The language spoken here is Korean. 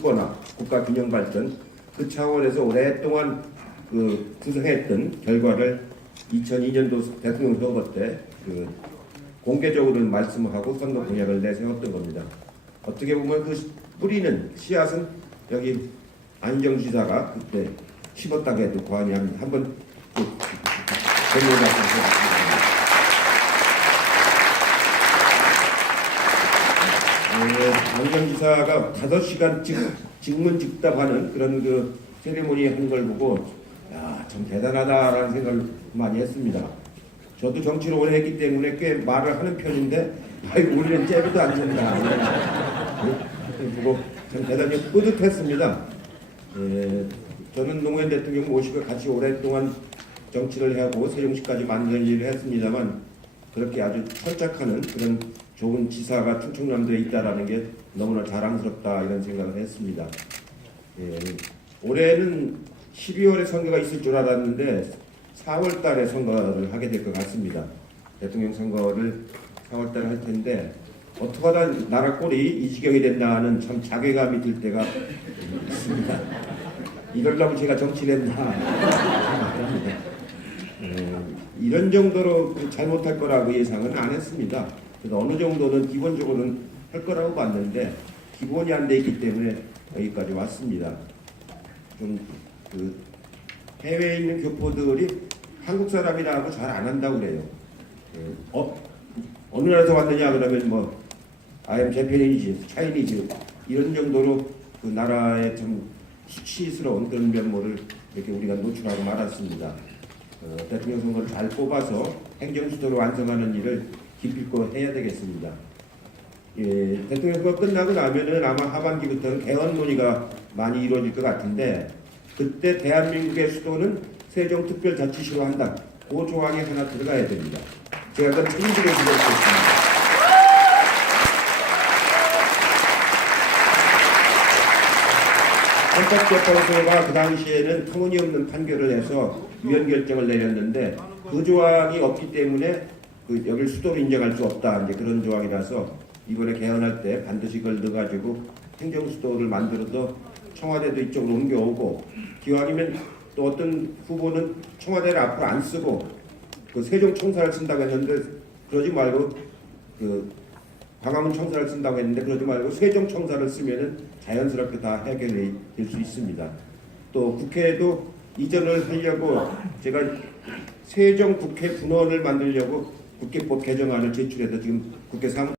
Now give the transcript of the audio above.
거나 국가 균형 발전 그 차원에서 오랫동안 그 구성했던 결과를 2002년도 대통령 선거 때그 공개적으로 말씀하고 선거 공약을 내세웠던 겁니다. 어떻게 보면 그 뿌리는 씨앗은 여기 안정지사가 그때 심었다고 해도 과언이 아닙니다. 한번 놨습니다. 어, 안정지사가 5시간 직, 직문 직답하는 그런 그 세리머니 하는 걸 보고 야, 참 대단하다라는 생각을 많이 했습니다. 저도 정치를 오래 했기 때문에 꽤 말을 하는 편인데 아이고 우리는 째려도 안 된다. 네? 보고 참 대단히 뿌듯했습니다. 예, 저는 노무현 대통령 모시고 같이 오랫동안 정치를 하고 세종시까지 만드는 일을 했습니다만 그렇게 아주 철착하는 그런 좋은 지사가 충청남도에 있다라는 게 너무나 자랑스럽다 이런 생각을 했습니다. 예, 올해는 12월에 선거가 있을 줄 알았는데 4월 달에 선거를 하게 될 것 같습니다. 대통령 선거를 4월 달에 할 텐데 어떻게 하다 나라 꼴이 이 지경이 된다는 참 자괴감이 들 때가 있습니다. 이러려고 제가 정치를 했나. 어, 이런 정도로 그 잘못할 거라고 예상은 안 했습니다. 그래서 어느 정도는 기본적으로는 할 거라고 봤는데 기본이 안 돼 있기 때문에 여기까지 왔습니다. 좀 그 해외에 있는 교포들이 한국 사람이라고 잘 안 한다고 그래요. 예, 어, 어느 나라에서 왔느냐 그러면 뭐 I am Japanese, Chinese 이런 정도로 그 나라의 좀 수치스러운 그런 면모를 이렇게 우리가 노출하고 말았습니다. 어, 대통령 선거를 잘 뽑아서 행정수도를 완성하는 일을 기필코 해야 되겠습니다. 예, 대통령 선거 끝나고 나면은 아마 하반기부터는 개헌 논의가 많이 이루어질 것 같은데 그때 대한민국의 수도는 세종특별자치시로 한다. 그 조항이 하나 들어가야 됩니다. 제가 그건 책임지게 드리겠습니다. 헌법재판소가 그 당시에는 터무니없는 판결을 해서 위헌 결정을 내렸는데 그 조항이 없기 때문에 그 여기를 수도로 인정할 수 없다 이제 그런 조항이라서 이번에 개헌할 때 반드시 그걸 넣어가지고 행정 수도를 만들어서 청와대도 이쪽으로 옮겨오고 기왕이면 또 어떤 후보는 청와대를 앞으로 안 쓰고 그 세종 청사를 쓴다고 했는데 그러지 말고 그 광화문 청사를 쓴다고 했는데 그러지 말고 세종 청사를 쓰면은 자연스럽게 다 해결이 될 수 있습니다. 또 국회에도 이전을 하려고 제가 세종 국회 분원을 만들려고 국회법 개정안을 제출해서 지금 국회 사무